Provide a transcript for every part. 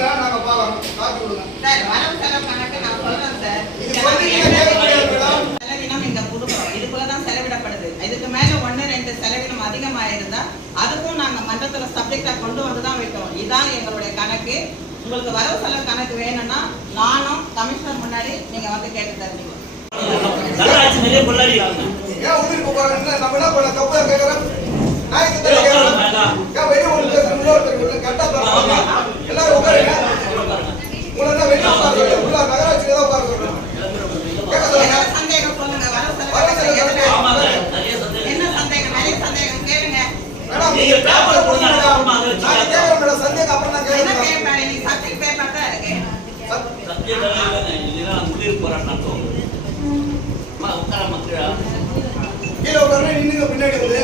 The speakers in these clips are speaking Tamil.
சொல்லுங்க செலவு கணக்கு நான் செலவினம் இந்த குடும்பம் இதுக்குள்ளதான் செலவிடப்படுது. இதுக்கு மேல ஒன்னு ரெண்டு செலவினம் அதிகமா அதுக்கும் நாங்க மன்றத்துல சப்ஜெக்டா கொண்டு வந்துதான் விட்டோம். இதான் எங்களுடைய கணக்கு. உங்களுக்கு வரவு செலவு கணக்கு வேணும்னா நானும் கமிஷனர் முன்னாடி நீங்க வந்து கேட்டு தருவீங்க. வெளியே உங்களுக்கு முக்கிய தலைவர் தானே? இதுதான் குடியிருப்பு போராட்டம் நடத்துவோம் உட்கார மக்களா? கீழே உட்கார இன்னுங்க பின்னாடி வந்து.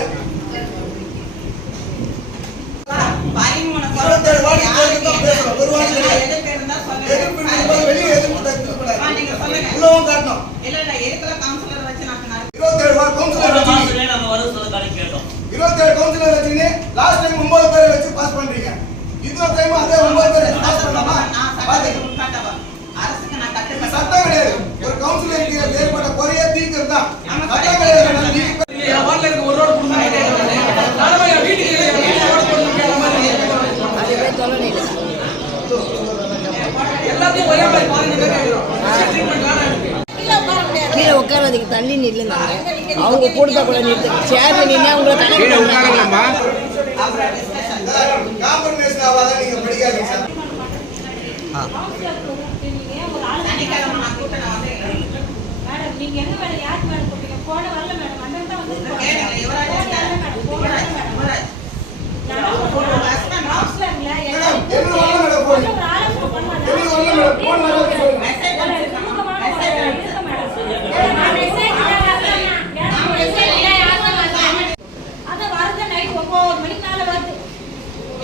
இருபத்தேழு கவுன்சிலர் வச்சு பாஸ் பண்றீங்க. இன்னொரு டைம் அதே ஒன்பது பேரை பாஸ் பண்ணலாமா? சட்டம் கிடையாது. ஒரு கவுன்சிலருக்கு அவங்க கொடுத்தா கூட நிறுத்து. சேர்ல நின்று அவங்கள எங்க மேடம் யாருக்கு மேடம் போட்டீங்க? போன வரல மேடம். அண்ணன் தான் வந்து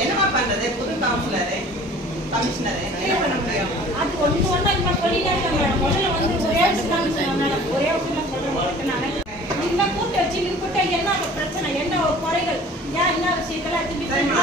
என்னமா பண்றது? புது கவுன்சிலரு கமிஷனரை. கிளியர் பண்ண முடியும். அது முதல்ல வந்து ஒரே இந்த கூட்டு வச்சு கூட்ட என்ன பிரச்சனை? என்ன குறைகள்? ஏன் என்ன விஷயத்தெல்லாம் திரும்பி பேசணும்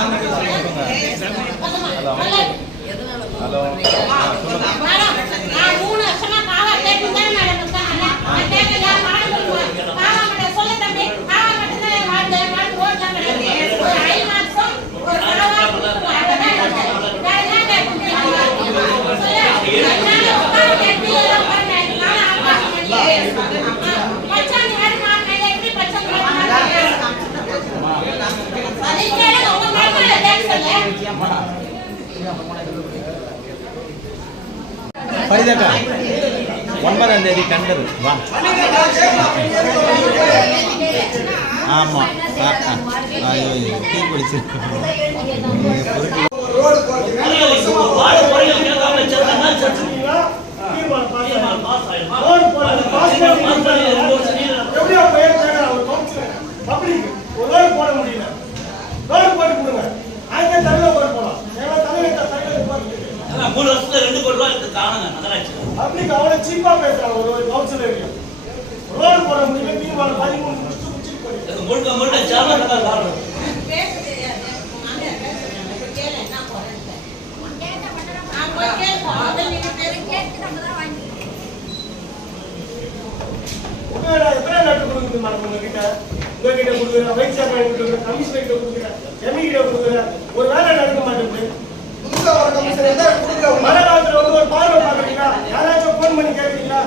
ஒரு நம்பர் மேடம், நான் மூணு வருஷமா காவா கேட்டுட்டு தான் மேடம் இருக்கேன் நானு. நான் கேட்கல, நானும் சொல்லுவேன். காவா மட்டும் சொல்லு தம்பி, காவா மட்டும்தான் என் வாழ்க்கை, என் வாழ்க்கை ரோட்ல கிடையாது. ஒரு ஐ மாசம், ஒரு காவா கொடுத்துருவோம். அவ்வளவுதான் எனக்கு. வேற என்ன கேட்கணும்? சொல்லு. என்னால உட்கார கட்டி எல்லாம் உட்காருங்க. நானும் அம்மா சொன்னேன். பச்சாணி வேற மாறினேன். எப்படி பச்சாணி வேற மாறினேன்? நீ கேளுங்க, உங்க மேல கேட்க சொல்லு. ஃபரிதாக்கா ஒன்பதாம் தேதி கண்டது வா ஆமாம் ஆ ஆ ஐயோ டீ குடிச்சு ரோடு போறது ரெண்டரை வருஷமா வாழை முறையில் கேட்காம வச்சிருந்தா சர்ச்சை. தீர்மானம் பாஸ் ஆயிடுமா? பாஸ் ரெண்டு வருஷம் நீங்க எப்படியோ பெயர் தேவை ஒரு கவுன்சிலர் பப்ளிக் ஒரு ரோடு போட முடியல மூணு வருஷத்துல ரெண்டு கோடி ரூபாய் எடுத்து தானுங்க நகராட்சி பப்ளிக் அவ்வளோ சீப்பா பேசுறாங்க. ஒரு ஒரு கவுன்சிலர் ரோடு போட முடியல தீர்மானம் பதிமூணு முடிச்சு இதுக்கு முழுக்க முழுக்க சேர்மன் காரணம் உங்ககிட்ட? கொடுக்குறேன் வைஸ் சேர்மன் கொடுக்குறேன் கமிஷனர் கிட்ட கொடுக்குறேன் எம்இ கிட்ட கொடுக்குறேன். ஒரு வேலை நடக்க மாட்டேங்குது. புதுசா வர கமிஷனர் தான் கொடுக்குறவங்க மழை காலத்துல வந்து ஒரு பார்வை பார்க்குறீங்களா? யாராச்சும் ஃபோன் பண்ணி கேட்குறீங்களா?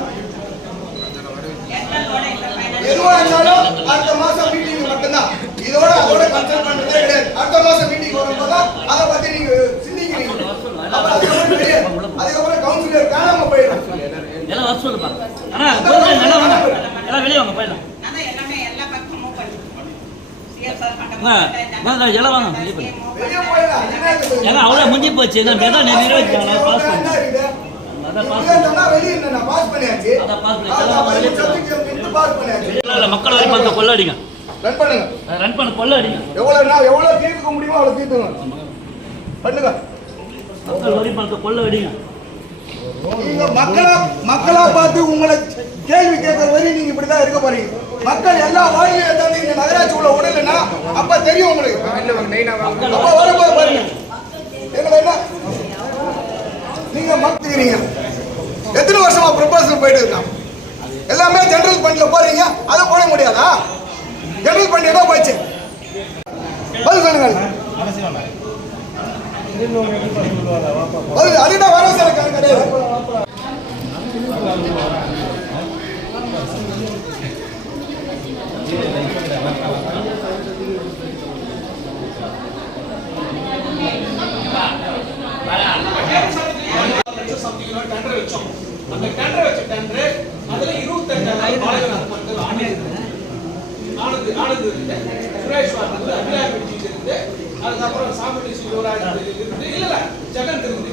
எங்களோட இந்த பையனை எதுவா இருந்தாலும் அடுத்த மாசம் மீட்டிங் மட்டும்தான். இதோட அதோட கன்சல்ட் பண்றதே கிடையாது. அடுத்த மாசம் மீட்டிங் வரும்போது அதை பத்தி நீங்க சிந்திக்கிறீங்க. அப்புறம் அதுக்கப்புறம் வெளியே அதுக்கப்புறம் கவுன்சிலர் காணாம போயிடும். எல்லாம் வர சொல்லுப்பா. வாங்க. எல்லாம் வெளியே போயிடலாம். எல்லாமே வெளியே போயிடலாம்? ஏங்க அவ்வளோ முடிஞ்சு போச்சு. இந்த மெதான் நிறைவேற்றி பாஸ் மக்கள் வரி பணத்தை கொள்ளடிங்க ரன் பண்ணுங்க. ரன் பண்ண கொள்ளடிங்க எவ்வளவு நான் எவ்வளவு தீர்க்க முடியுமோ அவ்வளவு தீர்த்துங்க பண்ணுங்க. மக்கள் வரி பணத்தை கொள்ளடிங்க நீங்க மக்களா மக்களா பார்த்து உங்களை கேள்வி கேட்கற வரையும் நீங்க இப்படிதான் இருக்க போறீங்க. மக்கள் எல்லா எடுத்தாந்து இந்த நகராட்சி உள்ள உடலைன்னா அப்ப தெரியும் உங்களுக்கு அப்ப வரும்போது பாருங்க. எங்களை என்ன நீங்க மாத்துக்கிறீங்க எத்தனை வருஷமா ப்ரிப்பரேஷன் போயிட்டு இருக்கான் எல்லாமே ஜெனரல் ஃபண்ட்ல போறீங்க. அதை போட முடியாதா? ஜெனரல் ஃபண்ட் தான் போச்சு பதில் சொல்லுங்க அதுதான் வர சில கிடையாது. ஆனந்த் இருந்து சுரேஷ்வான் இருந்து அபிலாஷ் விஜய் இருந்து அதுக்கப்புறம் சாமிட்டி சிவராஜ் இருந்து இல்ல ஜெகந்த் இருந்து